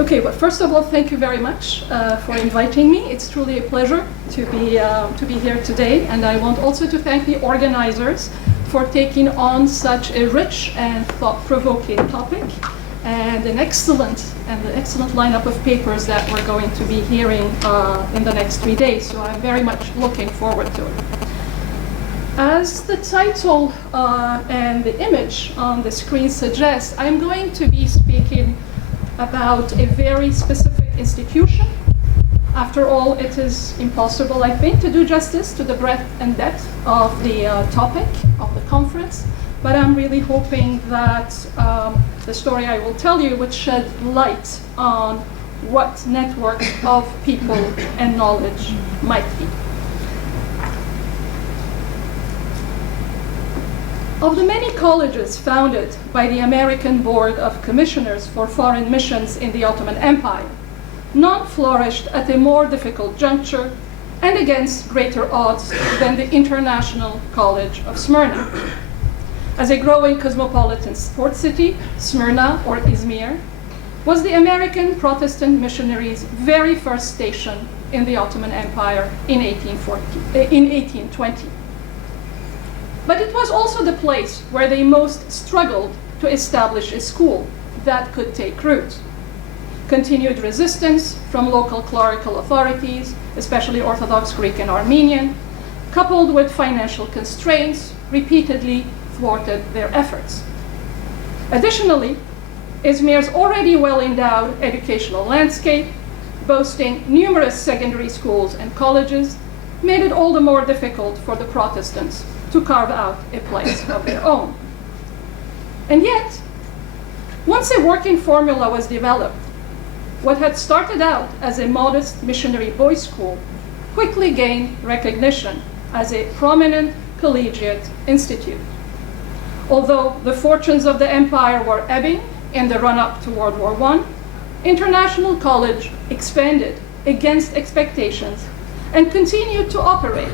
Okay, well, first of all, thank you very much for inviting me. It's truly a pleasure to be here today, and I want also to thank the organizers for taking on such a rich and thought-provoking topic, and an excellent lineup of papers that we're going to be hearing in the next 3 days. So I'm very much looking forward to it. As the title and the image on the screen suggests, I'm going to be speaking about a very specific institution. After all, it is impossible, I think, to do justice to the breadth and depth of the topic of the conference, but I'm really hoping that the story I will tell you would shed light on what networks of people and knowledge might be. Of the many colleges founded by the American Board of Commissioners for Foreign Missions in the Ottoman Empire, none flourished at a more difficult juncture and against greater odds than the International College of Smyrna. As a growing cosmopolitan port city, Smyrna, or Izmir, was the American Protestant missionaries' very first station in the Ottoman Empire in 1820. But it was also the place where they most struggled to establish a school that could take root. Continued resistance from local clerical authorities, especially Orthodox Greek and Armenian, coupled with financial constraints, repeatedly thwarted their efforts. Additionally, Izmir's already well-endowed educational landscape, boasting numerous secondary schools and colleges, made it all the more difficult for the Protestants to carve out a place of their own. And yet, once a working formula was developed, what had started out as a modest missionary boys' school quickly gained recognition as a prominent collegiate institute. Although the fortunes of the empire were ebbing in the run-up to World War I, International College expanded against expectations and continued to operate,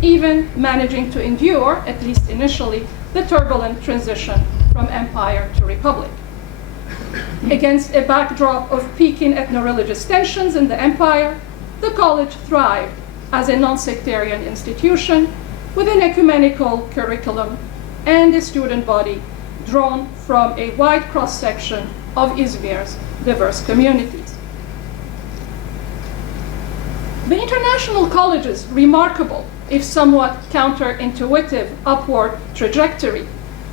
even managing to endure, at least initially, the turbulent transition from empire to republic. Against a backdrop of peaking ethno-religious tensions in the empire, the college thrived as a non-sectarian institution with an ecumenical curriculum and a student body drawn from a wide cross-section of Izmir's diverse communities. The International College's remarkable, if somewhat counterintuitive, upward trajectory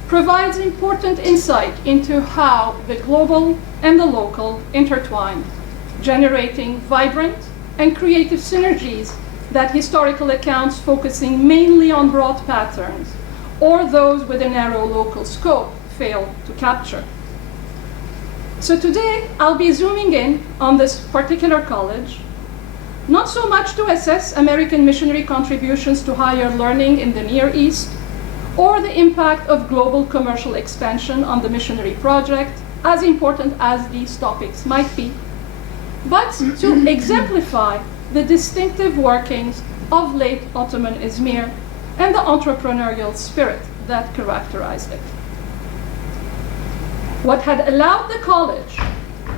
provides important insight into how the global and the local intertwine, generating vibrant and creative synergies that historical accounts focusing mainly on broad patterns or those with a narrow local scope fail to capture. So today, I'll be zooming in on this particular college, not so much to assess American missionary contributions to higher learning in the Near East, or the impact of global commercial expansion on the missionary project, as important as these topics might be, but to exemplify the distinctive workings of late Ottoman Izmir and the entrepreneurial spirit that characterized it. What had allowed the college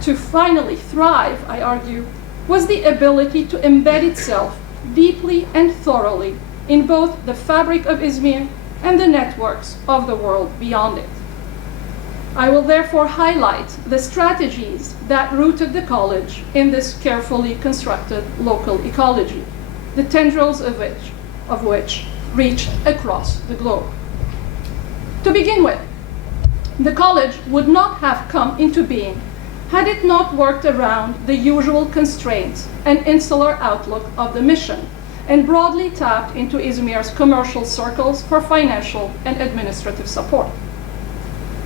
to finally thrive, I argue, was the ability to embed itself deeply and thoroughly in both the fabric of Izmir and the networks of the world beyond it. I will therefore highlight the strategies that rooted the college in this carefully constructed local ecology, the tendrils of which reached across the globe. To begin with, the college would not have come into being had it not worked around the usual constraints and insular outlook of the mission, and broadly tapped into Izmir's commercial circles for financial and administrative support.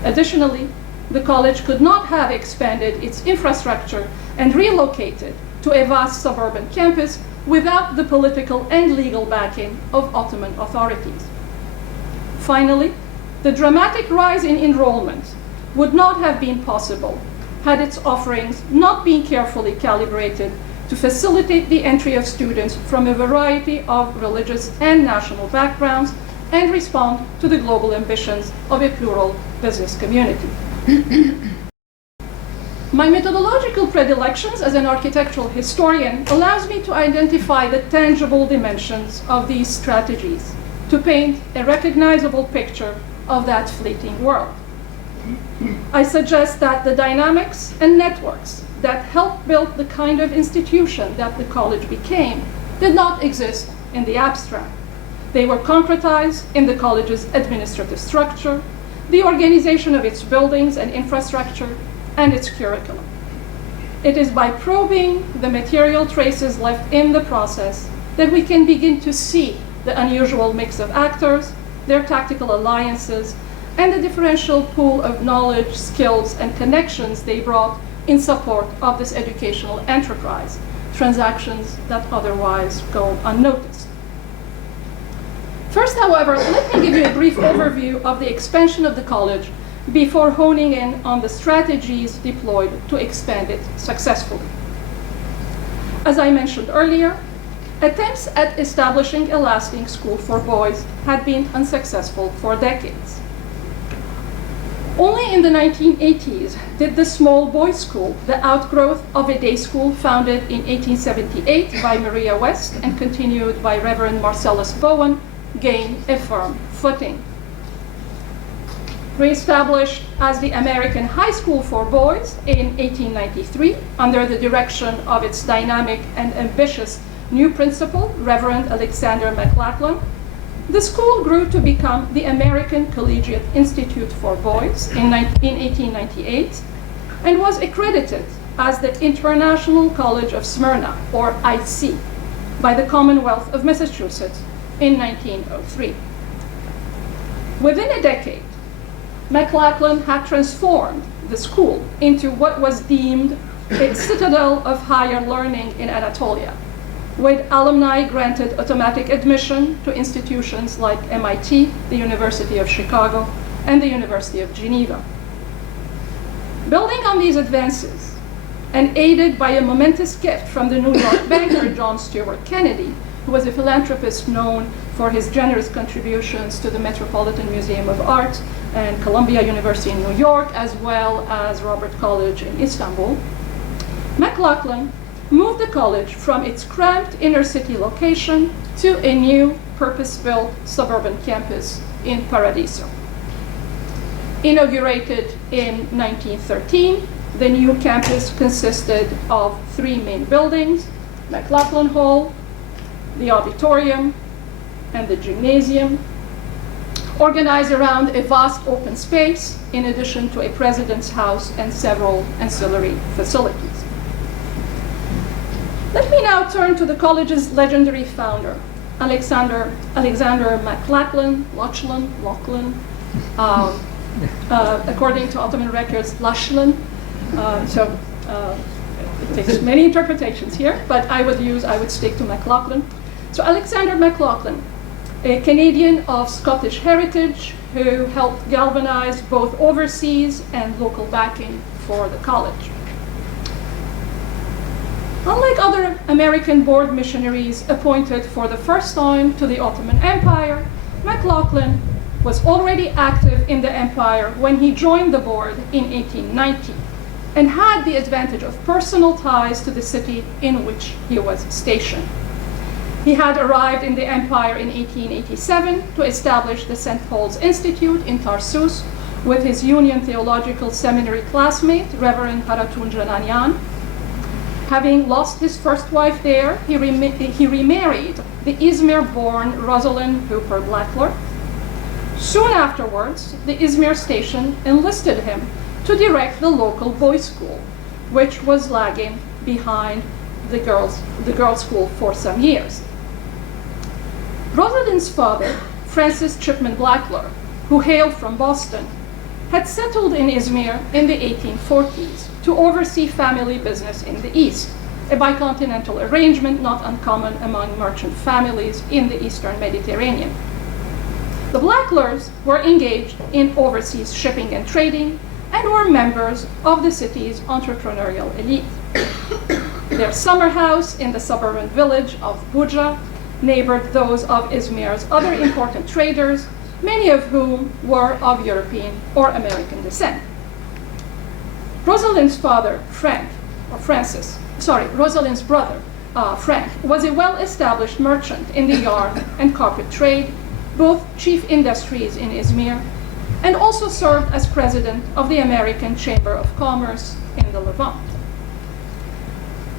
Additionally, the college could not have expanded its infrastructure and relocated to a vast suburban campus without the political and legal backing of Ottoman authorities. Finally, the dramatic rise in enrollment would not have been possible had its offerings not been carefully calibrated to facilitate the entry of students from a variety of religious and national backgrounds and respond to the global ambitions of a plural business community. My methodological predilections as an architectural historian allows me to identify the tangible dimensions of these strategies to paint a recognizable picture of that fleeting world. I suggest that the dynamics and networks that helped build the kind of institution that the college became did not exist in the abstract. They were concretized in the college's administrative structure, the organization of its buildings and infrastructure, and its curriculum. It is by probing the material traces left in the process that we can begin to see the unusual mix of actors, their tactical alliances, and the differential pool of knowledge, skills, and connections they brought in support of this educational enterprise, transactions that otherwise go unnoticed. First, however, let me give you a brief overview of the expansion of the college before honing in on the strategies deployed to expand it successfully. As I mentioned earlier, attempts at establishing a lasting school for boys had been unsuccessful for decades. Only in the 1980s did the small boys' school, the outgrowth of a day school founded in 1878 by Maria West and continued by Reverend Marcellus Bowen, gain a firm footing. Re-established as the American High School for Boys in 1893 under the direction of its dynamic and ambitious new principal, Reverend Alexander McLachlan, the school grew to become the American Collegiate Institute for Boys in 1898 and was accredited as the International College of Smyrna, or IC, by the Commonwealth of Massachusetts in 1903. Within a decade, McLachlan had transformed the school into what was deemed a citadel of higher learning in Anatolia, with alumni granted automatic admission to institutions like MIT, the University of Chicago, and the University of Geneva. Building on these advances, and aided by a momentous gift from the New York banker John Stewart Kennedy, who was a philanthropist known for his generous contributions to the Metropolitan Museum of Art and Columbia University in New York, as well as Robert College in Istanbul, McLachlan moved the college from its cramped inner city location to a new purpose-built suburban campus in Paradiso. Inaugurated in 1913, the new campus consisted of three main buildings: McLachlan Hall, the auditorium, and the gymnasium, organized around a vast open space, in addition to a president's house and several ancillary facilities. Let me now turn to the college's legendary founder, Alexander McLachlan, Lachlan, according to Ottoman records, Lachlan. It takes many interpretations here, but I would stick to McLachlan. So Alexander McLachlan, a Canadian of Scottish heritage who helped galvanize both overseas and local backing for the college. Unlike other American board missionaries appointed for the first time to the Ottoman Empire, McLachlan was already active in the empire when he joined the board in 1890 and had the advantage of personal ties to the city in which he was stationed. He had arrived in the empire in 1887 to establish the St. Paul's Institute in Tarsus with his Union Theological Seminary classmate, Reverend Haratun Jananyan. Having lost his first wife there, he remarried the Izmir-born Rosalind Hooper Blackler. Soon afterwards, the Izmir station enlisted him to direct the local boys' school, which was lagging behind the girls' school for some years. Rosalind's father, Francis Chipman Blackler, who hailed from Boston, had settled in Izmir in the 1840s to oversee family business in the East, a bicontinental arrangement not uncommon among merchant families in the Eastern Mediterranean. The Blacklers were engaged in overseas shipping and trading and were members of the city's entrepreneurial elite. Their summer house in the suburban village of Buja neighbored those of Izmir's other important traders, many of whom were of European or American descent. Rosalind's father, Rosalind's brother, Frank, was a well-established merchant in the yarn and carpet trade, both chief industries in Izmir, and also served as president of the American Chamber of Commerce in the Levant.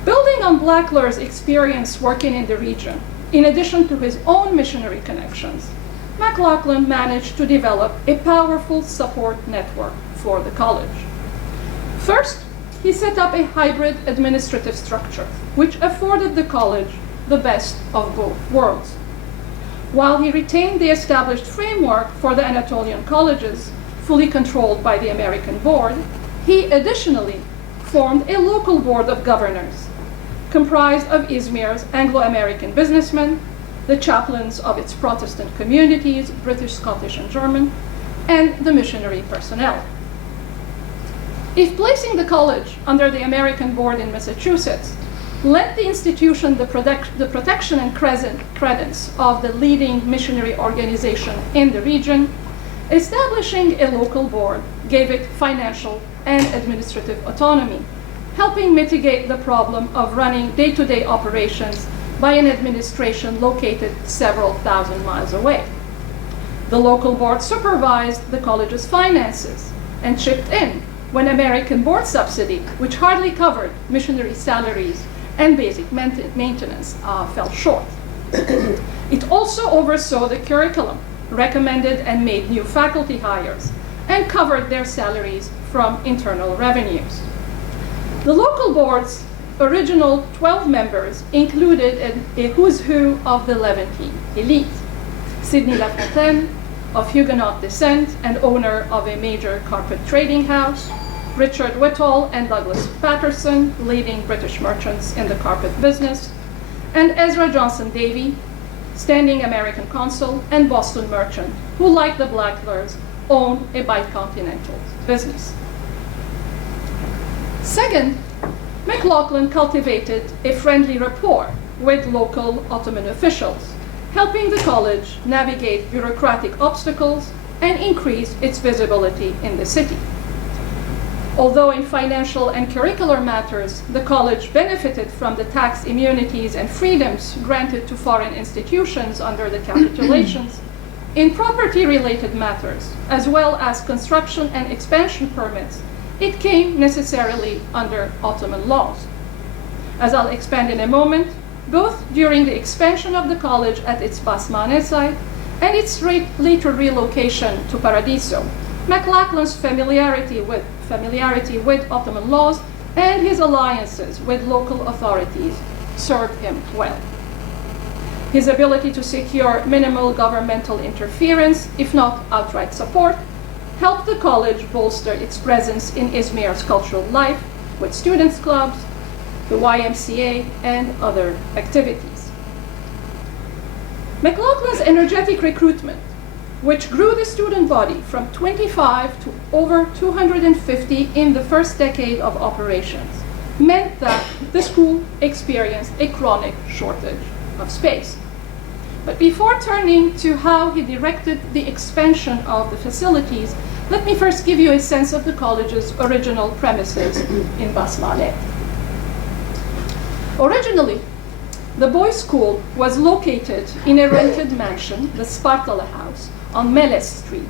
Building on Blackler's experience working in the region, in addition to his own missionary connections, McLaughlin managed to develop a powerful support network for the college. First, he set up a hybrid administrative structure, which afforded the college the best of both worlds. While he retained the established framework for the Anatolian colleges, fully controlled by the American board, he additionally formed a local board of governors, comprised of Izmir's Anglo-American businessmen, the chaplains of its Protestant communities, British, Scottish, and German, and the missionary personnel. If placing the college under the American board in Massachusetts lent the institution the protection and credence of the leading missionary organization in the region, establishing a local board gave it financial and administrative autonomy, helping mitigate the problem of running day-to-day operations by an administration located several thousand miles away. The local board supervised the college's finances and chipped in when American board subsidy, which hardly covered missionary salaries and basic maintenance, fell short. It also oversaw the curriculum, recommended and made new faculty hires, and covered their salaries from internal revenues. The local board's original 12 members included a who's who of the Levantine elite. Sidney Lafontaine, of Huguenot descent and owner of a major carpet trading house, Richard Whittall and Douglas Patterson, leading British merchants in the carpet business, and Ezra Johnson Davy, standing American consul and Boston merchant, who, like the Blacklers, owned a bicontinental business. Second, McLaughlin cultivated a friendly rapport with local Ottoman officials, helping the college navigate bureaucratic obstacles and increase its visibility in the city. Although in financial and curricular matters, the college benefited from the tax immunities and freedoms granted to foreign institutions under the capitulations, in property-related matters, as well as construction and expansion permits, it came necessarily under Ottoman laws. As I'll expand in a moment, both during the expansion of the college at its Basmane site and its later relocation to Paradiso, McLaughlin's familiarity with Ottoman laws and his alliances with local authorities served him well. His ability to secure minimal governmental interference, if not outright support, helped the college bolster its presence in Izmir's cultural life with students' clubs, the YMCA, and other activities. McLaughlin's energetic recruitment, which grew the student body from 25 to over 250 in the first decade of operations, meant that the school experienced a chronic shortage of space. But before turning to how he directed the expansion of the facilities, let me first give you a sense of the college's original premises in Basmane. Originally, the boys' school was located in a rented mansion, the Spartala House, on Meles Street,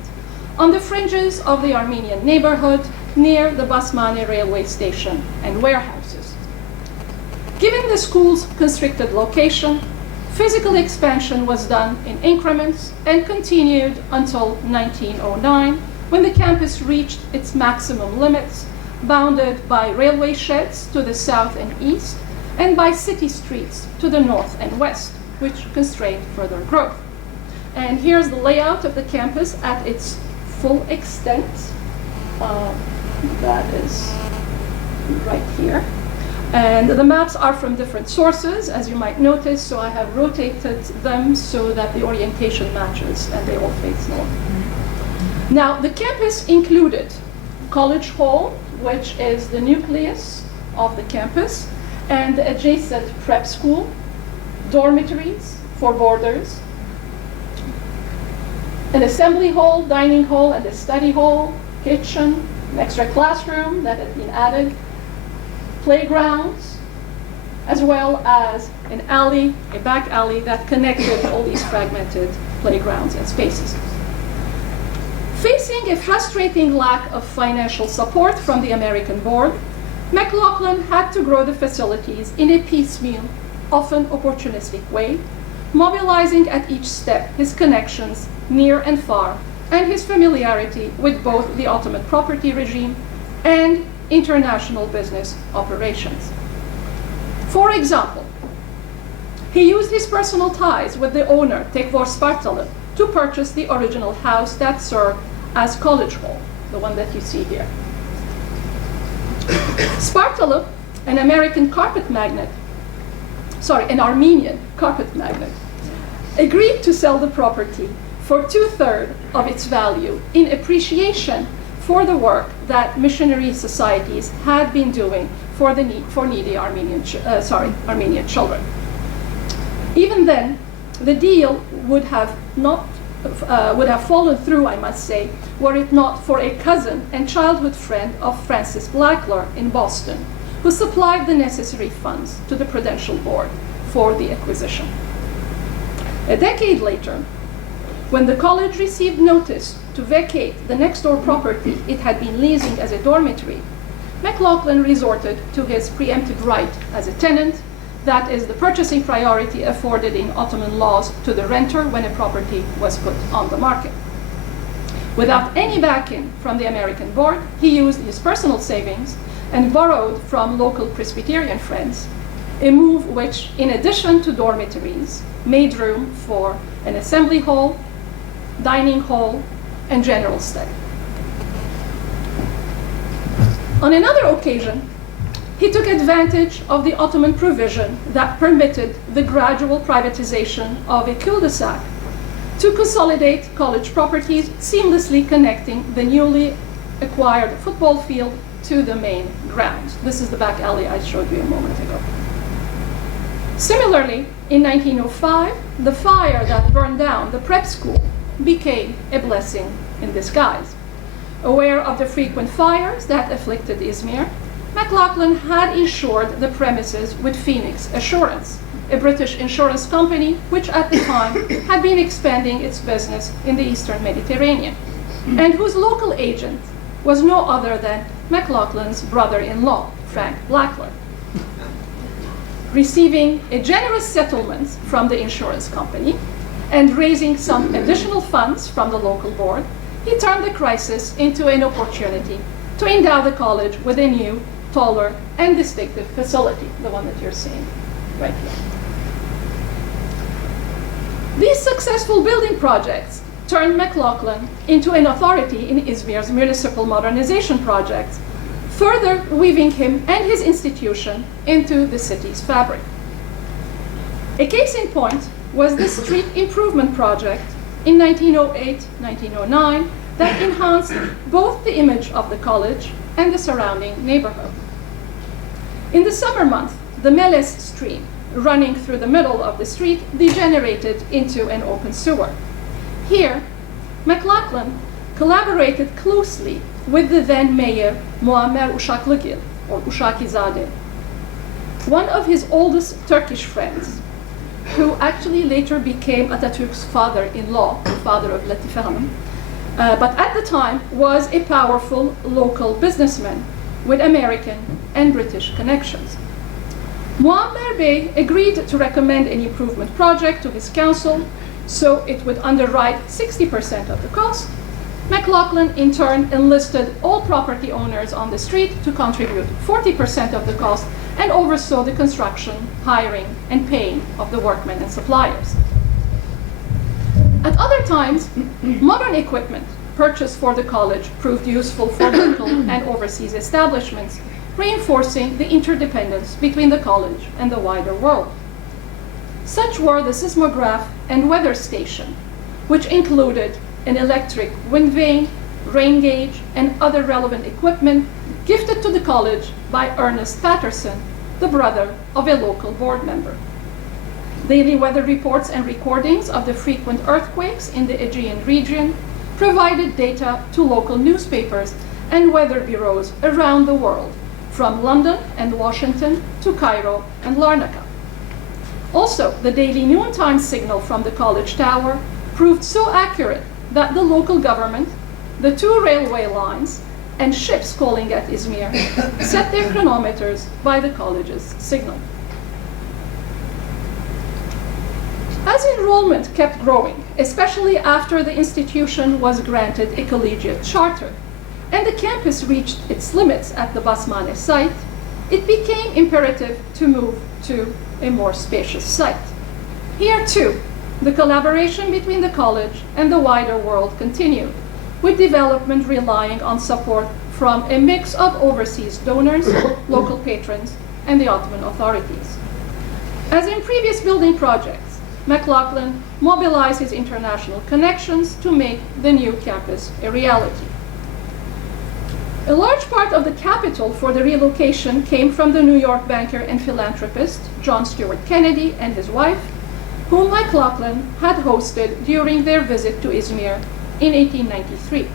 on the fringes of the Armenian neighborhood near the Basmane railway station and warehouses. Given the school's constricted location, physical expansion was done in increments and continued until 1909, when the campus reached its maximum limits, bounded by railway sheds to the south and east, and by city streets to the north and west, which constrained further growth. And here's the layout of the campus at its full extent. That is right here. And the maps are from different sources, as you might notice, so I have rotated them so that the orientation matches and they all face north. Now, the campus included College Hall, which is the nucleus of the campus, and the adjacent prep school, dormitories for boarders, an assembly hall, dining hall, and a study hall, kitchen, an extra classroom that had been added, playgrounds, as well as an alley, a back alley that connected all these fragmented playgrounds and spaces. Facing a frustrating lack of financial support from the American board, McLaughlin had to grow the facilities in a piecemeal, often opportunistic way, mobilizing at each step his connections near and far and his familiarity with both the Ottoman property regime and international business operations. For example, he used his personal ties with the owner, Tekvor Spartalı, to purchase the original house that served as College Hall, the one that you see here. Spartalı, an Armenian carpet magnate, agreed to sell the property for 2/3 of its value in appreciation for the work that missionary societies had been doing for needy Armenian children. Even then, the deal would have fallen through, I must say, were it not for a cousin and childhood friend of Francis Blackler in Boston, who supplied the necessary funds to the Prudential Board for the acquisition. A decade later, when the college received notice to vacate the next-door property it had been leasing as a dormitory, McLaughlin resorted to his preemptive right as a tenant, that is, the purchasing priority afforded in Ottoman laws to the renter when a property was put on the market. Without any backing from the American board, he used his personal savings and borrowed from local Presbyterian friends, a move which, in addition to dormitories, made room for an assembly hall, dining hall, and general study. On another occasion, he took advantage of the Ottoman provision that permitted the gradual privatization of a cul-de-sac to consolidate college properties, seamlessly connecting the newly acquired football field to the main grounds. This is the back alley I showed you a moment ago. Similarly, in 1905, the fire that burned down the prep school became a blessing in disguise. Aware of the frequent fires that afflicted Izmir, McLaughlin had insured the premises with Phoenix Assurance, a British insurance company which at the time had been expanding its business in the Eastern Mediterranean, and whose local agent was no other than McLaughlin's brother-in-law, Frank Blackler. Receiving a generous settlement from the insurance company and raising some additional funds from the local board, he turned the crisis into an opportunity to endow the college with a new, taller, and distinctive facility, the one that you're seeing right here. These successful building projects turned McLaughlin into an authority in Izmir's municipal modernization projects, further weaving him and his institution into the city's fabric. A case in point was the street improvement project in 1908-1909 that enhanced both the image of the college and the surrounding neighborhood. In the summer month, the Meles stream running through the middle of the street degenerated into an open sewer. Here, McLaughlin collaborated closely with the then mayor Muammer Uşaklıgil, or Uşakizade, one of his oldest Turkish friends, who actually later became Atatürk's father-in-law, the father of Latife Hanım, but at the time was a powerful local businessman with American and British connections. Muammer Bey agreed to recommend an improvement project to his council, so it would underwrite 60% of the cost. McLaughlin, in turn, enlisted all property owners on the street to contribute 40% of the cost and oversaw the construction, hiring, and paying of the workmen and suppliers. At other times, modern equipment purchased for the college proved useful for local and overseas establishments, reinforcing the interdependence between the college and the wider world. Such were the seismograph and weather station, which included an electric wind vane, rain gauge, and other relevant equipment gifted to the college by Ernest Patterson, the brother of a local board member. Daily weather reports and recordings of the frequent earthquakes in the Aegean region provided data to local newspapers and weather bureaus around the world, from London and Washington to Cairo and Larnaca. Also, the daily noontime signal from the college tower proved so accurate that the local government, the 2 railway lines, and ships calling at Izmir set their chronometers by the college's signal. As enrollment kept growing, especially after the institution was granted a collegiate charter, and the campus reached its limits at the Basmane site, it became imperative to move to a more spacious site. Here too, the collaboration between the college and the wider world continued, with development relying on support from a mix of overseas donors, local patrons, and the Ottoman authorities. As in previous building projects, McLaughlin mobilized his international connections to make the new campus a reality. A large part of the capital for the relocation came from the New York banker and philanthropist John Stuart Kennedy and his wife, whom McLaughlin had hosted during their visit to Izmir in 1893,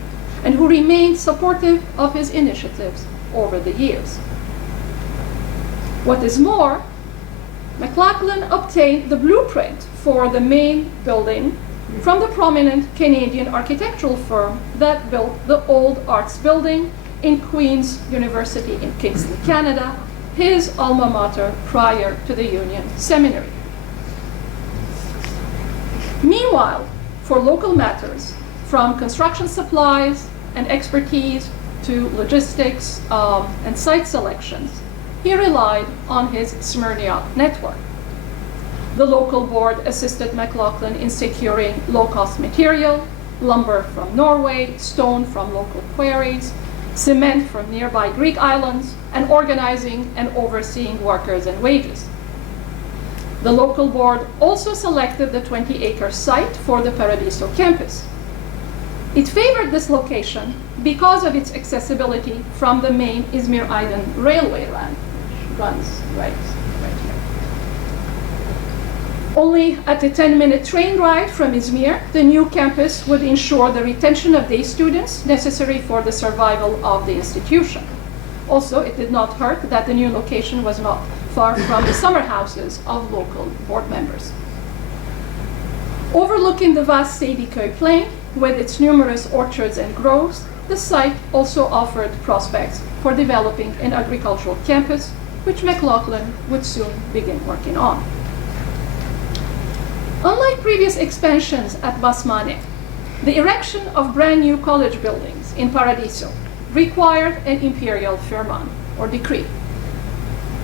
and who remained supportive of his initiatives over the years. What is more, McLaughlin obtained the blueprint for the main building from the prominent Canadian architectural firm that built the Old Arts Building in Queen's University in Kingston, Canada, his alma mater prior to the Union Seminary. Meanwhile, for local matters, from construction supplies and expertise to logistics and site selections, he relied on his Smyrna network. The local board assisted McLaughlin in securing low-cost material, lumber from Norway, stone from local quarries, cement from nearby Greek islands, and organizing and overseeing workers and wages. The local board also selected the 20-acre site for the Paradiso campus. It favored this location because of its accessibility from the main Izmir-Aydın railway line, which runs right here. Only at a 10-minute train ride from Izmir, the new campus would ensure the retention of day students necessary for the survival of the institution. Also, it did not hurt that the new location was not far from the summer houses of local board members. Overlooking the vast Seydiköy plain, with its numerous orchards and groves, the site also offered prospects for developing an agricultural campus, which McLaughlin would soon begin working on. Unlike previous expansions at Basmane, the erection of brand new college buildings in Paradiso required an imperial firman, or decree,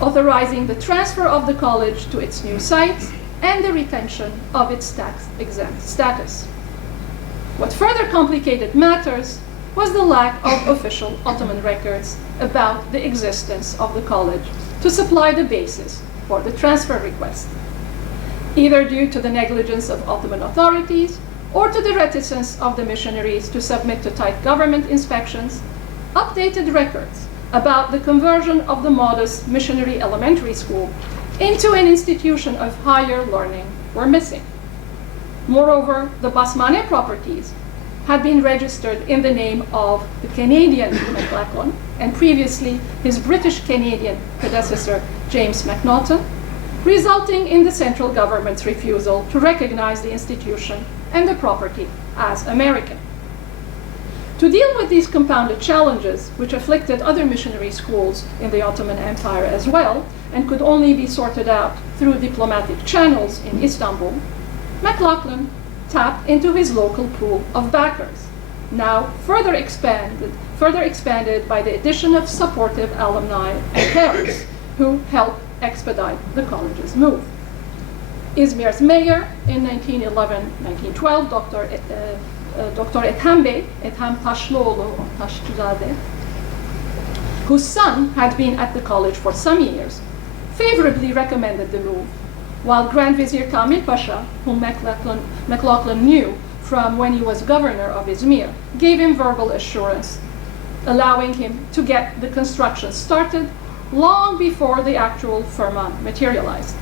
authorizing the transfer of the college to its new sites and the retention of its tax-exempt status. What further complicated matters was the lack of official Ottoman records about the existence of the college to supply the basis for the transfer request, either due to the negligence of Ottoman authorities or to the reticence of the missionaries to submit to tight government inspections. Updated records about the conversion of the modest missionary elementary school into an institution of higher learning were missing. Moreover, the Basmane properties had been registered in the name of the Canadian McLaughlin and previously his British-Canadian predecessor, James McNaughton, resulting in the central government's refusal to recognize the institution and the property as American. To deal with these compounded challenges, which afflicted other missionary schools in the Ottoman Empire as well, and could only be sorted out through diplomatic channels in Istanbul, McLaughlin tapped into his local pool of backers, now further expanded by the addition of supportive alumni and parents who helped expedite the college's move. Izmir's mayor in 1911-1912, Dr. Ethem Bey, Ethem Taşlıoğlu or Taşçızade, whose son had been at the college for some years, favorably recommended the move, while Grand Vizier Kamil Pasha, whom McLaughlin knew from when he was governor of Izmir, gave him verbal assurance, allowing him to get the construction started long before the actual firman materialized.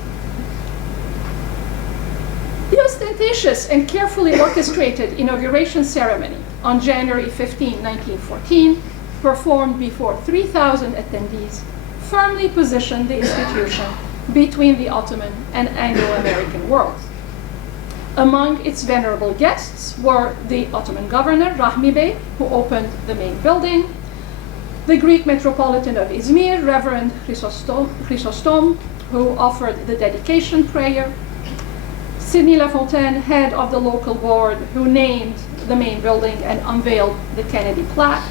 The ostentatious and carefully orchestrated inauguration ceremony on January 15, 1914, performed before 3,000 attendees, firmly positioned the institution between the Ottoman and Anglo-American worlds. Among its venerable guests were the Ottoman governor, Rahmi Bey, who opened the main building, the Greek Metropolitan of Izmir, Reverend Chrysostom, who offered the dedication prayer, Sidney Lafontaine, head of the local board, who named the main building and unveiled the Kennedy plaque,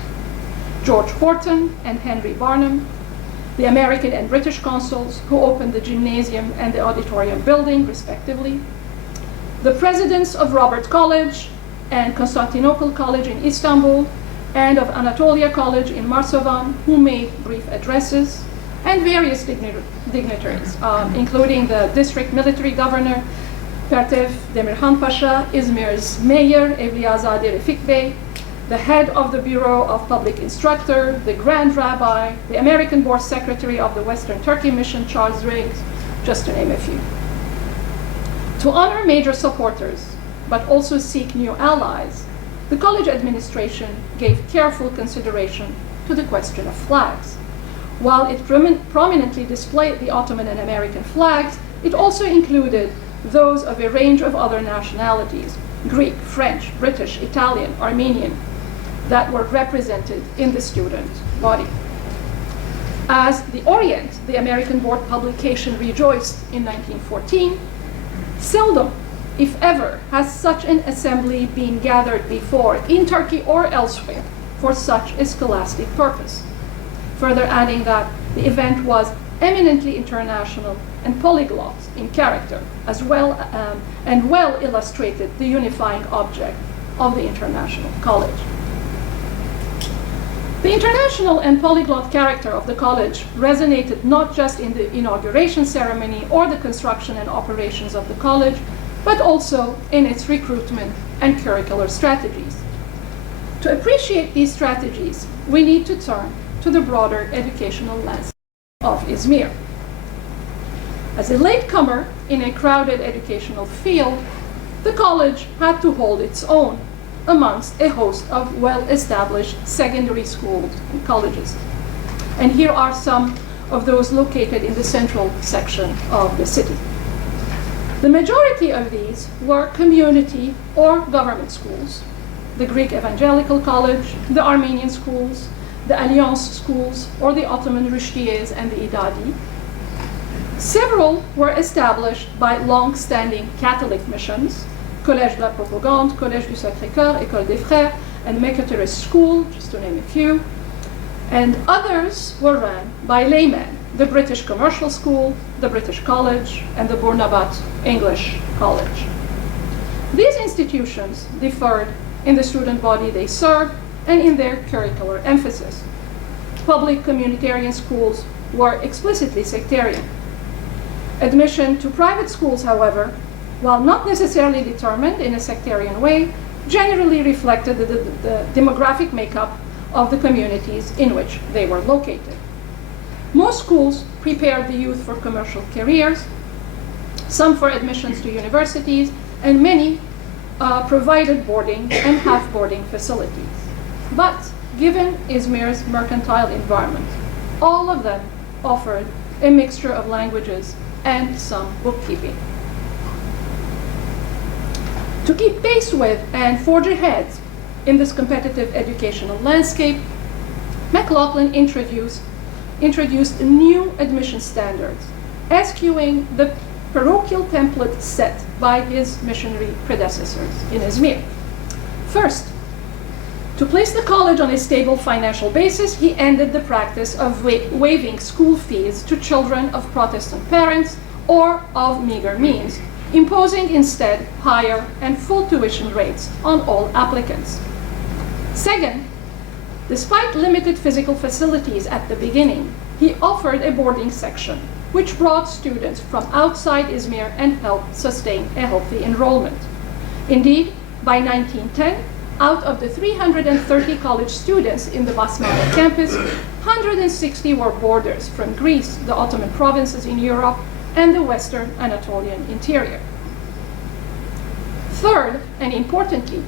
George Horton and Henry Barnum, the American and British consuls, who opened the gymnasium and the auditorium building, respectively, the presidents of Robert College and Constantinople College in Istanbul, and of Anatolia College in Marsovan, who made brief addresses, and various dignitaries, including the district military governor, Pertev Demirhan Pasha, Izmir's mayor, Evliyazade Refik Bey, the head of the Bureau of Public Instructor, the Grand Rabbi, the American Board Secretary of the Western Turkey Mission, Charles Riggs, just to name a few. To honor major supporters, but also seek new allies, the college administration gave careful consideration to the question of flags. While it prominently displayed the Ottoman and American flags, it also included those of a range of other nationalities, Greek, French, British, Italian, Armenian, that were represented in the student body. As the Orient, the American Board publication, rejoiced in 1914, seldom, if ever, has such an assembly been gathered before in Turkey or elsewhere for such a scholastic purpose. Further adding that the event was eminently international and polyglot in character, as well and well illustrated the unifying object of the International College. The international and polyglot character of the college resonated not just in the inauguration ceremony or the construction and operations of the college, but also in its recruitment and curricular strategies. To appreciate these strategies, we need to turn to the broader educational landscape of Izmir. As a latecomer in a crowded educational field, the college had to hold its own amongst a host of well-established secondary schools and colleges. And here are some of those located in the central section of the city. The majority of these were community or government schools, the Greek Evangelical College, the Armenian schools, the Alliance schools, or the Ottoman Rushdiyes and the Idadi. Several were established by long-standing Catholic missions, Collège de la Propagande, Collège du Sacré-Cœur, École des Frères, and Methodist School, just to name a few. And others were run by laymen, the British Commercial School, the British College, and the Burnabat English College. These institutions differed in the student body they served and in their curricular emphasis. Public communitarian schools were explicitly sectarian. Admission to private schools, however, while not necessarily determined in a sectarian way, generally reflected the demographic makeup of the communities in which they were located. Most schools prepared the youth for commercial careers, some for admissions to universities, and many provided boarding and half-boarding facilities. But given Izmir's mercantile environment, all of them offered a mixture of languages and some bookkeeping. To keep pace with and forge ahead in this competitive educational landscape, McLaughlin introduced new admission standards, eschewing the parochial template set by his missionary predecessors in Izmir. First, to place the college on a stable financial basis, he ended the practice of waiving school fees to children of Protestant parents or of meager means, imposing instead higher and full tuition rates on all applicants. Second, despite limited physical facilities at the beginning, he offered a boarding section, which brought students from outside Izmir and helped sustain a healthy enrollment. Indeed, by 1910, out of the 330 college students in the Basmala campus, 160 were boarders from Greece, the Ottoman provinces in Europe, and the Western Anatolian interior. Third, and importantly,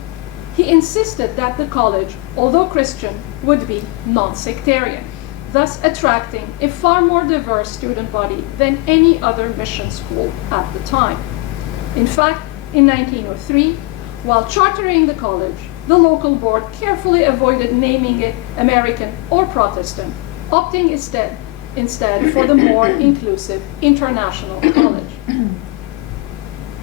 he insisted that the college, although Christian, would be non-sectarian, thus attracting a far more diverse student body than any other mission school at the time. In fact, in 1903, while chartering the college, the local board carefully avoided naming it American or Protestant, opting instead for the more inclusive international college.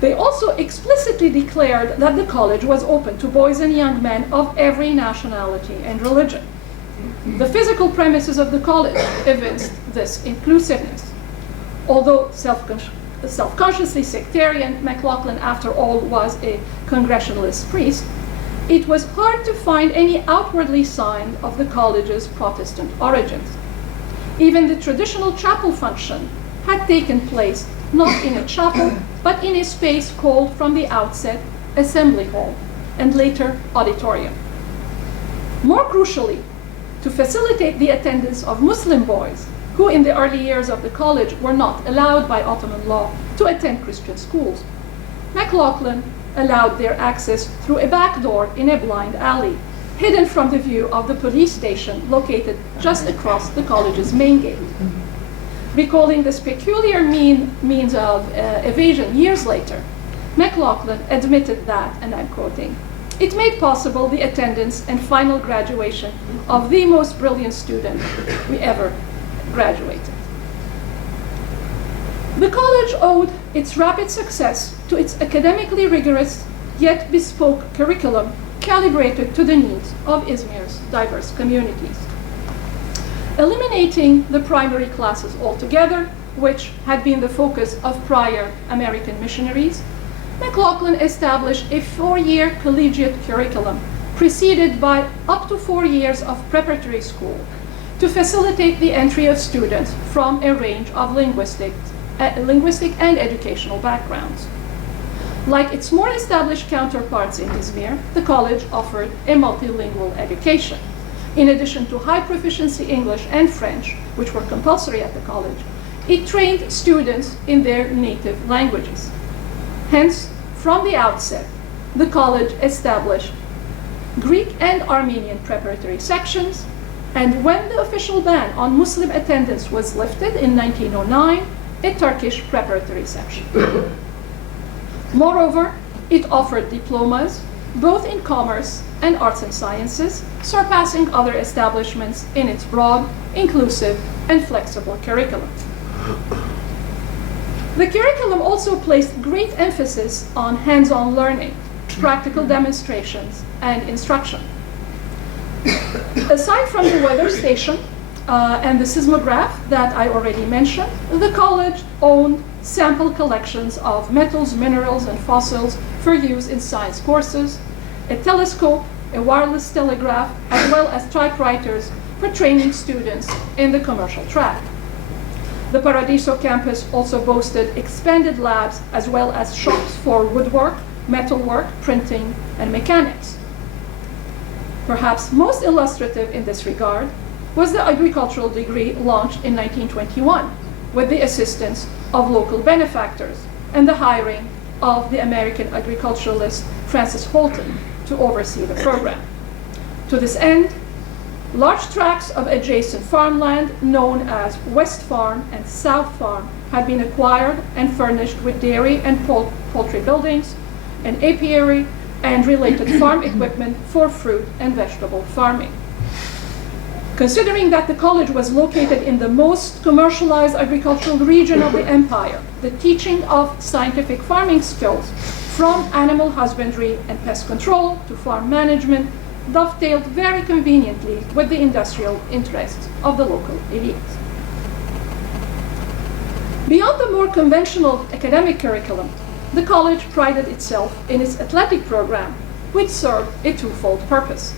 They also explicitly declared that the college was open to boys and young men of every nationality and religion. The physical premises of the college evinced this inclusiveness. Although self-consciously sectarian, McLaughlin, after all, was a Congregationalist priest, it was hard to find any outwardly sign of the college's Protestant origins. Even the traditional chapel function had taken place not in a chapel, but in a space called from the outset Assembly Hall, and later Auditorium. More crucially, to facilitate the attendance of Muslim boys, who in the early years of the college were not allowed by Ottoman law to attend Christian schools, McLaughlin allowed their access through a back door in a blind alley, hidden from the view of the police station located just across the college's main gate. Recalling this peculiar means of evasion years later, McLaughlin admitted that, and I'm quoting, "It made possible the attendance and final graduation of the most brilliant student we ever graduated." The college owed its rapid success to its academically rigorous yet bespoke curriculum calibrated to the needs of Izmir's diverse communities. Eliminating the primary classes altogether, which had been the focus of prior American missionaries, McLaughlin established a 4-year collegiate curriculum preceded by up to 4 years of preparatory school to facilitate the entry of students from a range of linguistic and educational backgrounds. Like its more established counterparts in Izmir, the college offered a multilingual education. In addition to high proficiency English and French, which were compulsory at the college, it trained students in their native languages. Hence, from the outset, the college established Greek and Armenian preparatory sections, and when the official ban on Muslim attendance was lifted in 1909, a Turkish preparatory section. Moreover, it offered diplomas, both in commerce and arts and sciences, surpassing other establishments in its broad, inclusive, and flexible curriculum. The curriculum also placed great emphasis on hands-on learning, practical demonstrations, and instruction. Aside from the weather station and the seismograph that I already mentioned, the college owned sample collections of metals, minerals, and fossils for use in science courses, a telescope, a wireless telegraph, as well as typewriters for training students in the commercial track. The Paradiso campus also boasted expanded labs as well as shops for woodwork, metalwork, printing, and mechanics. Perhaps most illustrative in this regard was the agricultural degree launched in 1921 with the assistance of local benefactors and the hiring of the American agriculturalist Francis Holton to oversee the program. To this end, large tracts of adjacent farmland known as West Farm and South Farm had been acquired and furnished with dairy and poultry buildings, an apiary, and related farm equipment for fruit and vegetable farming. Considering that the college was located in the most commercialized agricultural region of the empire, the teaching of scientific farming skills, from animal husbandry and pest control to farm management, dovetailed very conveniently with the industrial interests of the local elite. Beyond the more conventional academic curriculum, the college prided itself in its athletic program, which served a twofold purpose.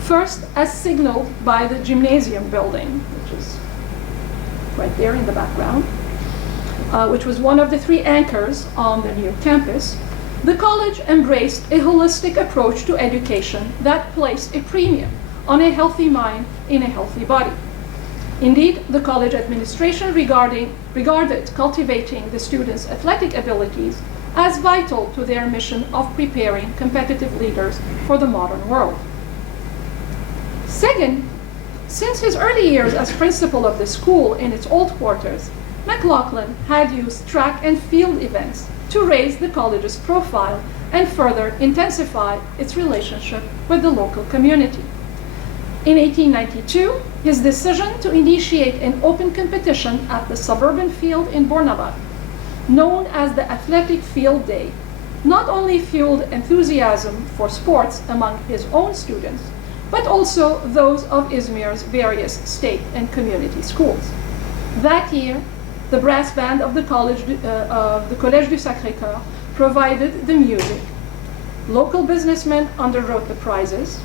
First, as signaled by the gymnasium building, which is right there in the background, which was one of the 3 anchors on the new campus, the college embraced a holistic approach to education that placed a premium on a healthy mind in a healthy body. Indeed, the college administration regarded cultivating the students' athletic abilities as vital to their mission of preparing competitive leaders for the modern world. Second, since his early years as principal of the school in its old quarters, McLaughlin had used track and field events to raise the college's profile and further intensify its relationship with the local community. In 1892, his decision to initiate an open competition at the suburban field in Bournemouth, known as the Athletic Field Day, not only fueled enthusiasm for sports among his own students, but also those of Izmir's various state and community schools. That year, the brass band of the Collège du Sacré-Cœur provided the music. Local businessmen underwrote the prizes.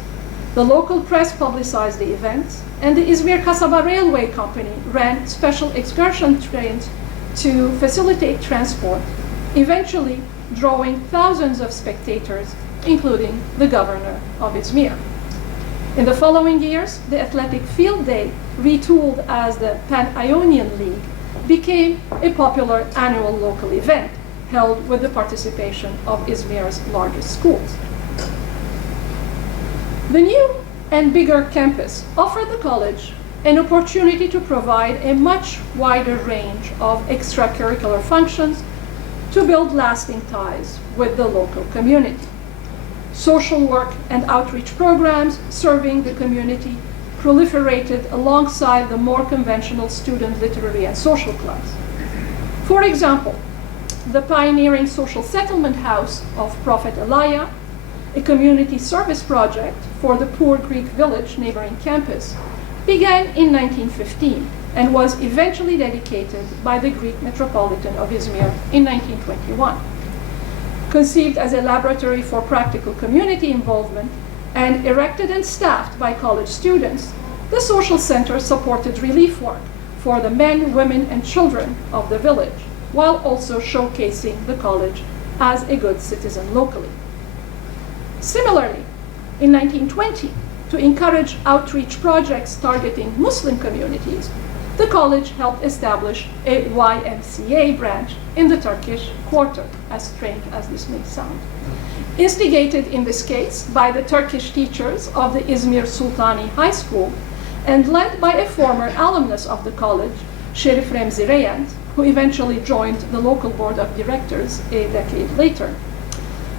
The local press publicized the events, and the Izmir Kasaba Railway Company ran special excursion trains to facilitate transport, eventually drawing thousands of spectators, including the governor of Izmir. In the following years, the Athletic Field Day, retooled as the Pan-Ionian League, became a popular annual local event held with the participation of Izmir's largest schools. The new and bigger campus offered the college an opportunity to provide a much wider range of extracurricular functions to build lasting ties with the local community. Social work and outreach programs serving the community proliferated alongside the more conventional student literary and social clubs. For example, the pioneering social settlement house of Prophet Elia, a community service project for the poor Greek village neighboring campus, began in 1915 and was eventually dedicated by the Greek Metropolitan of Izmir in 1921. Conceived as a laboratory for practical community involvement and erected and staffed by college students, the social center supported relief work for the men, women, and children of the village, while also showcasing the college as a good citizen locally. Similarly, in 1920, to encourage outreach projects targeting Muslim communities, the college helped establish a YMCA branch in the Turkish quarter, as strange as this may sound. Instigated in this case by the Turkish teachers of the Izmir Sultani High School and led by a former alumnus of the college, Sherif Remzi Reyand, who eventually joined the local board of directors a decade later.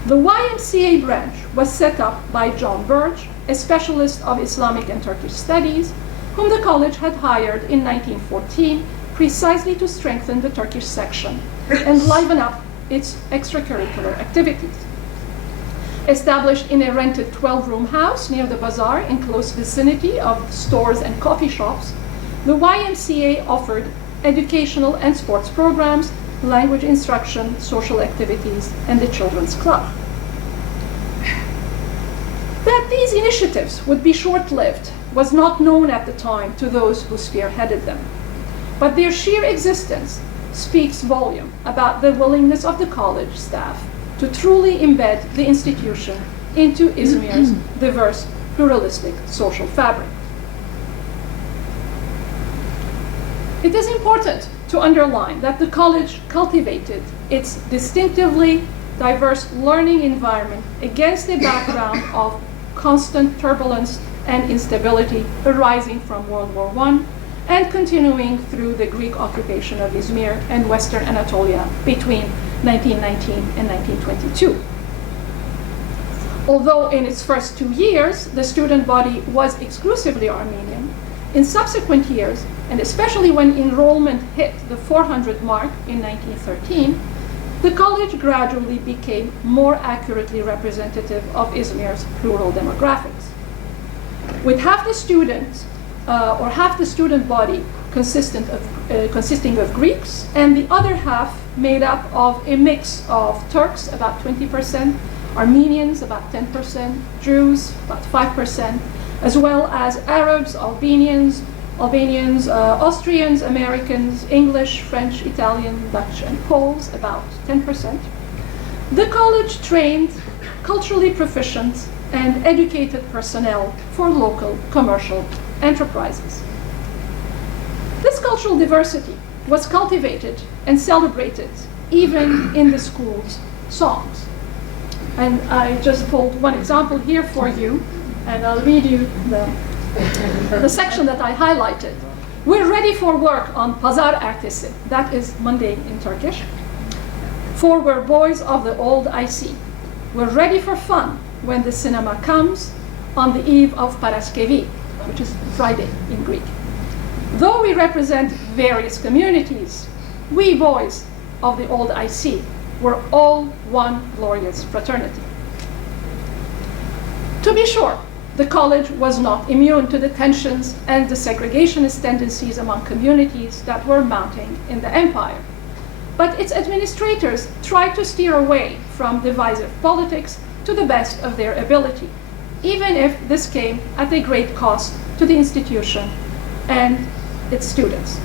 The YMCA branch was set up by John Burge, a specialist of Islamic and Turkish studies, whom the college had hired in 1914 precisely to strengthen the Turkish section and liven up its extracurricular activities. Established in a rented 12-room house near the bazaar in close vicinity of stores and coffee shops, the YMCA offered educational and sports programs, language instruction, social activities, and the children's club. That these initiatives would be short-lived was not known at the time to those who spearheaded them, but their sheer existence speaks volume about the willingness of the college staff to truly embed the institution into Izmir's diverse, pluralistic social fabric. It is important to underline that the college cultivated its distinctively diverse learning environment against a background of constant turbulence and instability arising from World War I and continuing through the Greek occupation of Izmir and Western Anatolia between 1919 and 1922. Although in its first 2 years, the student body was exclusively Armenian, in subsequent years, and especially when enrollment hit the 400 mark in 1913, the college gradually became more accurately representative of Izmir's plural demographics. With half the students, or half the student body consisting of Greeks, and the other half made up of a mix of Turks, about 20%, Armenians, about 10%, Jews, about 5%, as well as Arabs, Albanians, Austrians, Americans, English, French, Italian, Dutch, and Poles, about 10%. The college trained culturally proficient and educated personnel for local commercial enterprises. This cultural diversity was cultivated and celebrated even in the schools songs. And I just pulled one example here for you, and I'll read you the section that I highlighted. We're ready for work on Pazar Ertesi, that is Monday in Turkish. For we're boys of the old IC. We're ready for fun when the cinema comes on the eve of Paraskevi, which is Friday in Greek. Though we represent various communities, we boys of the old IC were all one glorious fraternity. To be sure, the college was not immune to the tensions and the segregationist tendencies among communities that were mounting in the empire. But its administrators tried to steer away from divisive politics to the best of their ability, even if this came at a great cost to the institution and its students.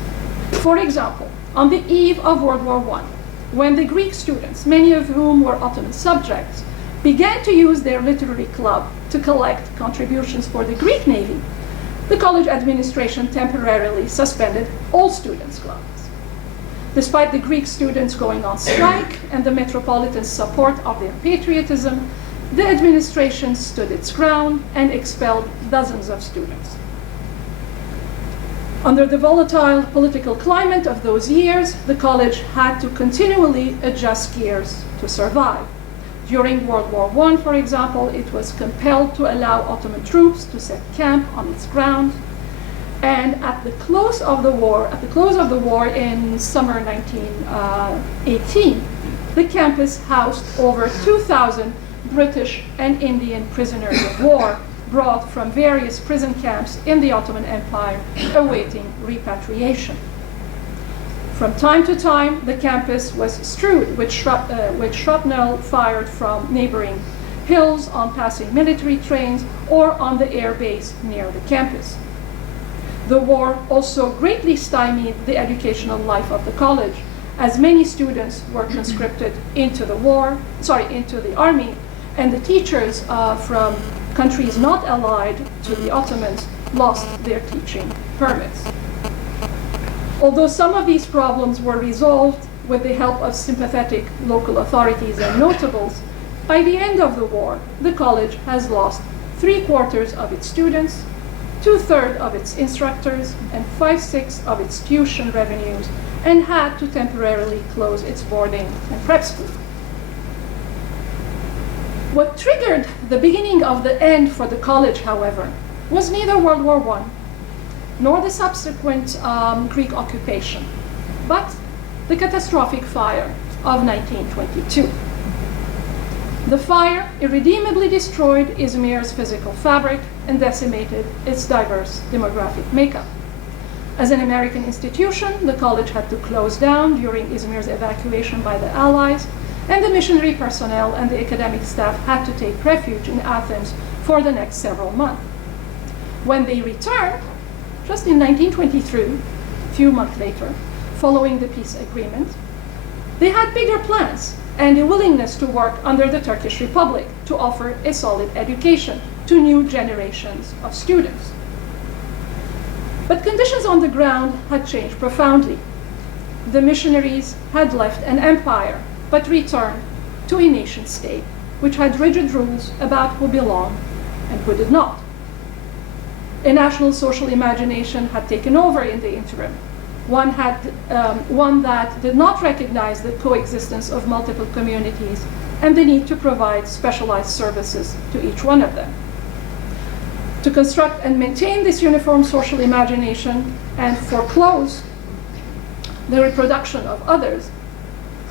For example, on the eve of World War I, when the Greek students, many of whom were Ottoman subjects, began to use their literary club to collect contributions for the Greek Navy, the college administration temporarily suspended all students' clubs. Despite the Greek students going on strike and the metropolitan support of their patriotism, the administration stood its ground and expelled dozens of students. Under the volatile political climate of those years, the college had to continually adjust gears to survive. During World War I, for example, it was compelled to allow Ottoman troops to set camp on its ground. And at the close of the war in summer 1918, the campus housed over 2,000 British and Indian prisoners of war brought from various prison camps in the Ottoman Empire awaiting repatriation. From time to time, the campus was strewed with shrapnel fired from neighboring hills on passing military trains or on the air base near the campus. The war also greatly stymied the educational life of the college, as many students were conscripted into the army, and the teachers from countries not allied to the Ottomans lost their teaching permits. Although some of these problems were resolved with the help of sympathetic local authorities and notables, by the end of the war, the college has lost 3/4 of its students, 2/3 of its instructors, and 5/6 of its tuition revenues, and had to temporarily close its boarding and prep school. What triggered the beginning of the end for the college, however, was neither World War I nor the subsequent Greek occupation, but the catastrophic fire of 1922. The fire irredeemably destroyed Izmir's physical fabric and decimated its diverse demographic makeup. As an American institution, the college had to close down during Izmir's evacuation by the Allies, and the missionary personnel and the academic staff had to take refuge in Athens for the next several months. When they returned, just in 1923, a few months later, following the peace agreement, they had bigger plans and a willingness to work under the Turkish Republic to offer a solid education to new generations of students. But conditions on the ground had changed profoundly. The missionaries had left an empire, but returned to a nation state which had rigid rules about who belonged and who did not. A national social imagination had taken over in the interim, one that did not recognize the coexistence of multiple communities and the need to provide specialized services to each one of them. To construct and maintain this uniform social imagination and foreclose the reproduction of others,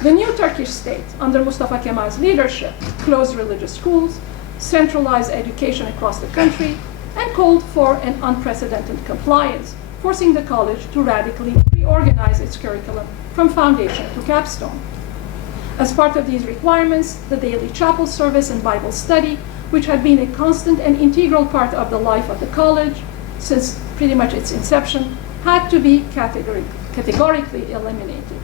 the new Turkish state, under Mustafa Kemal's leadership, closed religious schools, centralized education across the country, and called for an unprecedented compliance, forcing the college to radically reorganize its curriculum from foundation to capstone. As part of these requirements, the daily chapel service and Bible study, which had been a constant and integral part of the life of the college since pretty much its inception, had to be categorically eliminated.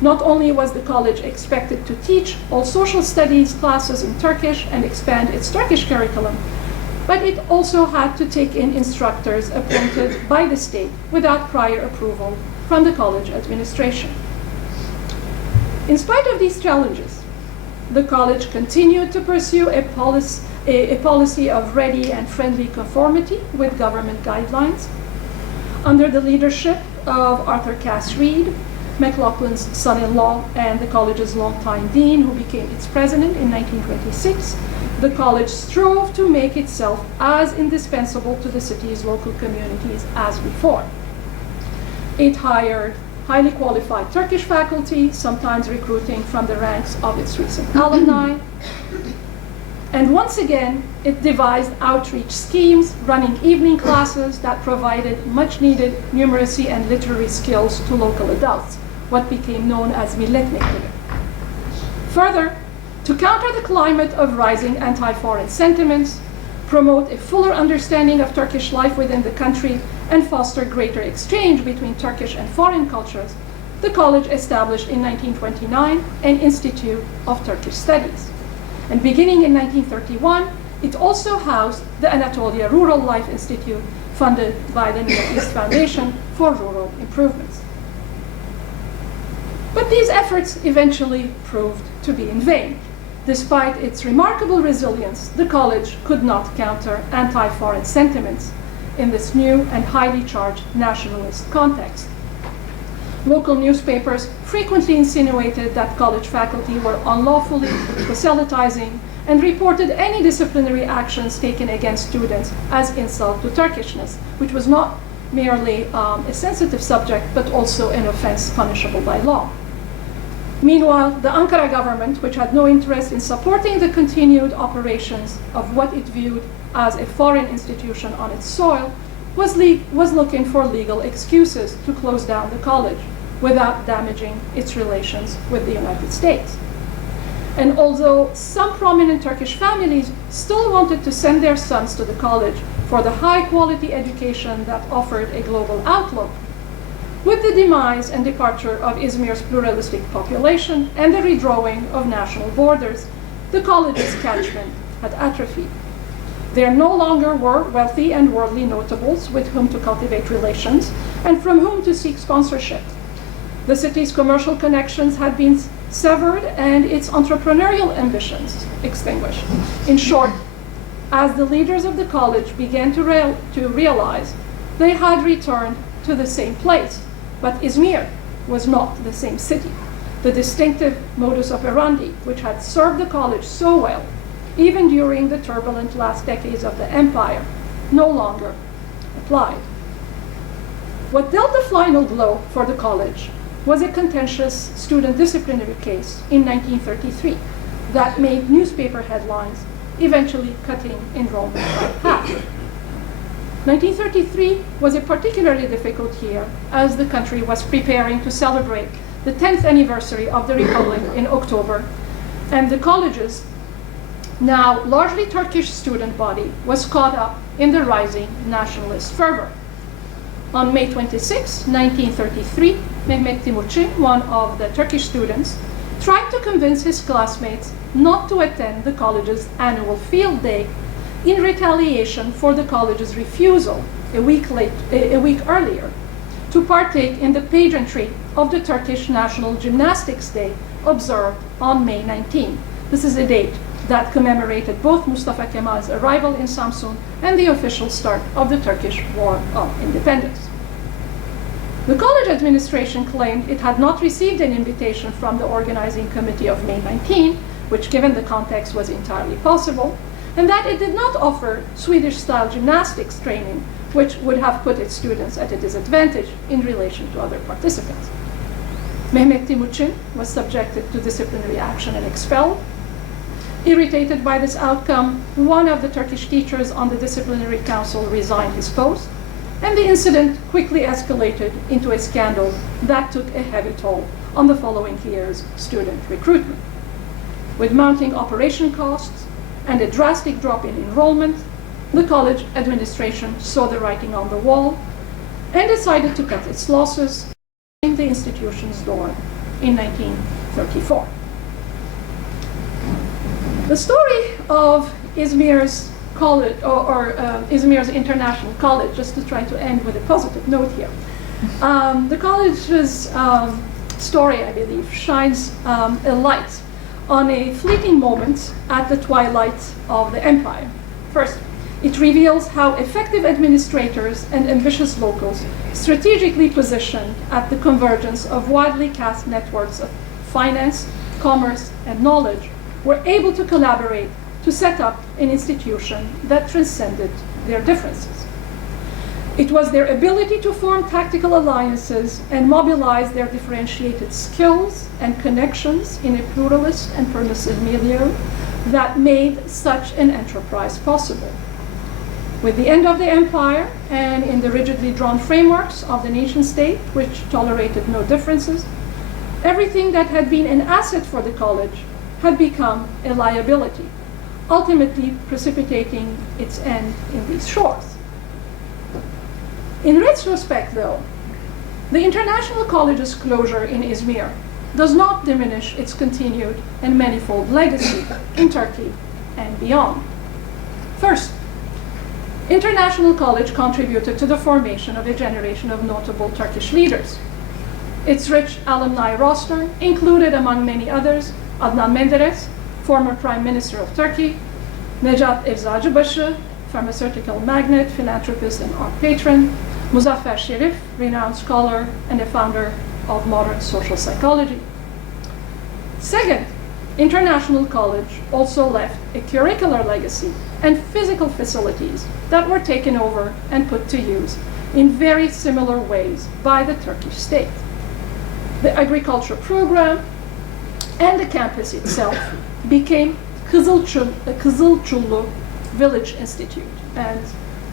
Not only was the college expected to teach all social studies classes in Turkish and expand its Turkish curriculum, but it also had to take in instructors appointed by the state without prior approval from the college administration. In spite of these challenges, the college continued to pursue a policy of ready and friendly conformity with government guidelines. Under the leadership of Arthur Cass Reed, McLaughlin's son-in-law and the college's longtime dean, who became its president in 1926, the college strove to make itself as indispensable to the city's local communities as before. It hired highly qualified Turkish faculty, sometimes recruiting from the ranks of its recent alumni. And once again, it devised outreach schemes, running evening classes that provided much needed numeracy and literary skills to local adults, what became known as milletnikiler. Further, to counter the climate of rising anti-foreign sentiments, promote a fuller understanding of Turkish life within the country, and foster greater exchange between Turkish and foreign cultures, the college established in 1929 an Institute of Turkish Studies. And beginning in 1931, it also housed the Anatolia Rural Life Institute, funded by the Near East Foundation for Rural Improvements. But these efforts eventually proved to be in vain. Despite its remarkable resilience, the college could not counter anti-foreign sentiments in this new and highly charged nationalist context. Local newspapers frequently insinuated that college faculty were unlawfully proselytizing and reported any disciplinary actions taken against students as insult to Turkishness, which was not merely a sensitive subject, but also an offense punishable by law. Meanwhile, the Ankara government, which had no interest in supporting the continued operations of what it viewed as a foreign institution on its soil, was looking for legal excuses to close down the college without damaging its relations with the United States. And although some prominent Turkish families still wanted to send their sons to the college for the high-quality education that offered a global outlook, with the demise and departure of Izmir's pluralistic population and the redrawing of national borders, the college's catchment had atrophied. There no longer were wealthy and worldly notables with whom to cultivate relations and from whom to seek sponsorship. The city's commercial connections had been severed and its entrepreneurial ambitions extinguished. In short, as the leaders of the college began to realize, they had returned to the same place, but Izmir was not the same city. The distinctive modus operandi, which had served the college so well, even during the turbulent last decades of the empire, no longer applied. What dealt the final blow for the college was a contentious student disciplinary case in 1933 that made newspaper headlines, eventually cutting enrollment by half. 1933 was a particularly difficult year as the country was preparing to celebrate the 10th anniversary of the Republic in October, and the college's now largely Turkish student body was caught up in the rising nationalist fervor. On May 26, 1933, Mehmet Timuçin, one of the Turkish students, tried to convince his classmates not to attend the college's annual field day in retaliation for the college's refusal a week earlier to partake in the pageantry of the Turkish National Gymnastics Day observed on May 19. This is a date that commemorated both Mustafa Kemal's arrival in Samsun and the official start of the Turkish War of Independence. The college administration claimed it had not received an invitation from the organizing committee of May 19, which given the context was entirely possible, and that it did not offer Swedish-style gymnastics training, which would have put its students at a disadvantage in relation to other participants. Mehmet Timuçin was subjected to disciplinary action and expelled. Irritated by this outcome, one of the Turkish teachers on the disciplinary council resigned his post, and the incident quickly escalated into a scandal that took a heavy toll on the following year's student recruitment. With mounting operation costs and a drastic drop in enrollment, the college administration saw the writing on the wall and decided to cut its losses in the institution's door in 1934. The story of Izmir's college, Izmir's International College, just to try to end with a positive note here. The college's story, I believe, shines a light on a fleeting moment at the twilight of the empire. First, it reveals how effective administrators and ambitious locals, strategically positioned at the convergence of widely cast networks of finance, commerce, and knowledge, were able to collaborate to set up an institution that transcended their differences. It was their ability to form tactical alliances and mobilize their differentiated skills and connections in a pluralist and permissive milieu that made such an enterprise possible. With the end of the empire and in the rigidly drawn frameworks of the nation-state, which tolerated no differences, everything that had been an asset for the college had become a liability, ultimately precipitating its end in these shores. In retrospect, though, the International College's closure in Izmir does not diminish its continued and manifold legacy in Turkey and beyond. First, International College contributed to the formation of a generation of notable Turkish leaders. Its rich alumni roster included, among many others, Adnan Menderes, former Prime Minister of Turkey, Necat Eczacıbaşı, pharmaceutical magnate, philanthropist, and art patron, Muzaffer Sherif, renowned scholar and a founder of modern social psychology. Second, International College also left a curricular legacy and physical facilities that were taken over and put to use in very similar ways by the Turkish state. The agriculture program and the campus itself became Kızılçullu Village Institute. And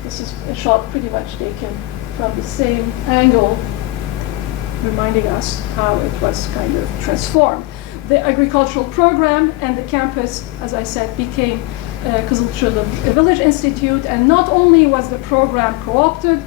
this is a shot pretty much taken from the same angle, reminding us how it was kind of transformed. The agricultural program and the campus, as I said, became Kızılçullu Village Institute, and not only was the program co-opted,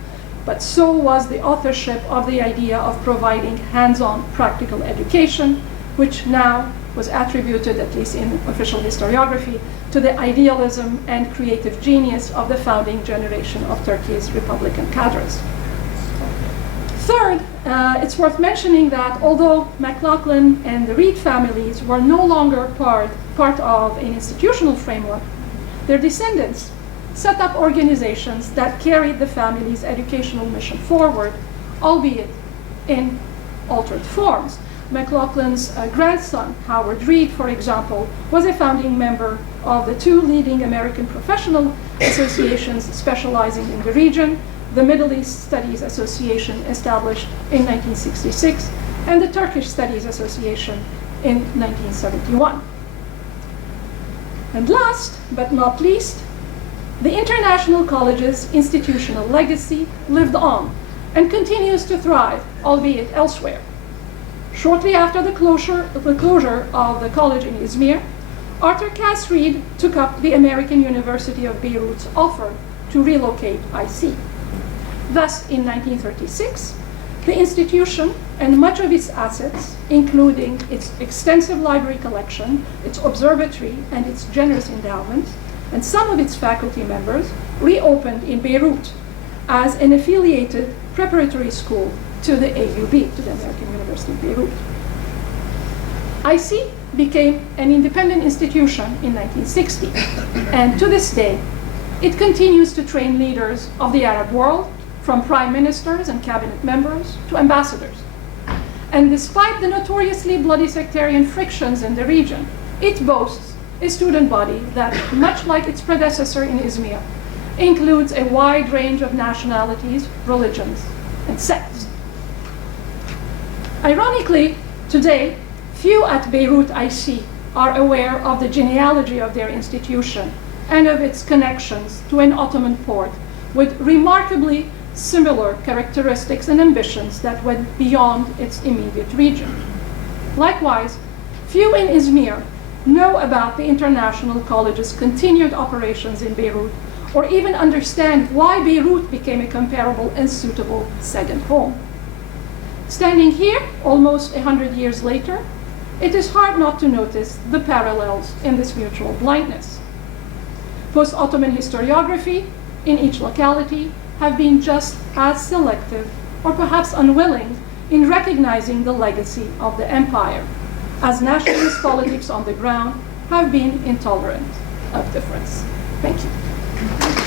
but so was the authorship of the idea of providing hands-on practical education, which now was attributed, at least in official historiography, to the idealism and creative genius of the founding generation of Turkey's Republican cadres. Third, it's worth mentioning that although McLaughlin and the Reed families were no longer part of an institutional framework, their descendants set up organizations that carried the family's educational mission forward, albeit in altered forms. McLaughlin's grandson, Howard Reed, for example, was a founding member of the two leading American professional associations specializing in the region, the Middle East Studies Association, established in 1966, and the Turkish Studies Association in 1971. And last but not least, the International College's institutional legacy lived on and continues to thrive, albeit elsewhere. Shortly after the closure of the college in Izmir, Arthur Cass Reed took up the American University of Beirut's offer to relocate IC. Thus, in 1936, the institution and much of its assets, including its extensive library collection, its observatory, and its generous endowments, and some of its faculty members, reopened in Beirut as an affiliated preparatory school to the AUB, to the American University of Beirut. IC became an independent institution in 1960, and to this day, it continues to train leaders of the Arab world, from prime ministers and cabinet members to ambassadors. And despite the notoriously bloody sectarian frictions in the region, it boasts a student body that, much like its predecessor in Izmir, includes a wide range of nationalities, religions, and sects. Ironically, today, few at Beirut IC are aware of the genealogy of their institution and of its connections to an Ottoman port with remarkably similar characteristics and ambitions that went beyond its immediate region. Likewise, few in Izmir know about the International College's continued operations in Beirut, or even understand why Beirut became a comparable and suitable second home. Standing here, almost 100 years later, it is hard not to notice the parallels in this mutual blindness. Post-Ottoman historiography in each locality have been just as selective, or perhaps unwilling, in recognizing the legacy of the empire, as nationalist politics on the ground have been intolerant of difference. Thank you.